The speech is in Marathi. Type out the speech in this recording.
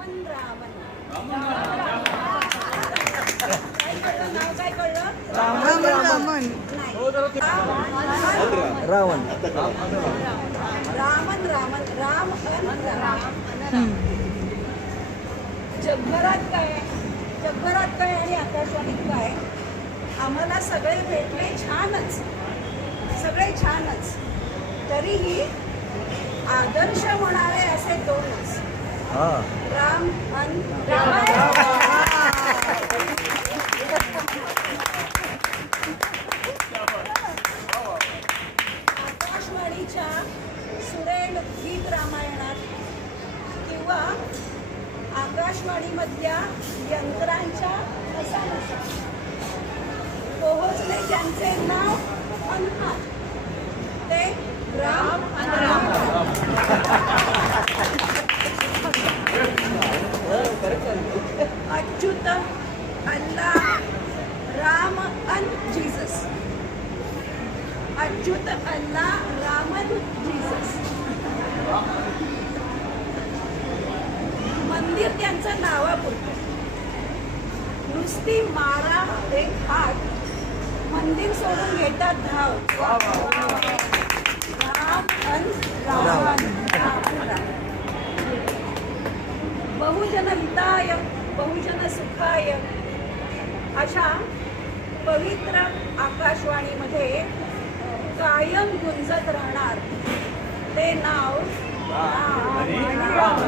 रामन रामन काय कळलं नाव काय कळलं रामन रामन नाही रावण रामन रामन राम जगभरात काय जगभरात काय आणि आकाशवाणीत काय आम्हाला सगळे भेटले छानच सगळे छानच तरीही आदर्श म्हणावे असे दोनच राम आणि आकाशवाणीच्या सुरेल गीत रामायणात किंवा आकाशवाणीमधल्या यंत्रांच्या नसा पोहोचले त्यांचे नाव अनहात ते Ram Achyut Allah Ram and Jesus Achyut Allah Raman Jesus मंदिर त्यांचं नावापुरतं नुसती मारा एक हात मंदिर सोडून घेतात धाव राम रावण बहुजन हिताय बहुजन सुखाय अशा पवित्र आकाशवाणीमध्ये कायम गुंजत राहणार ते नाव राम.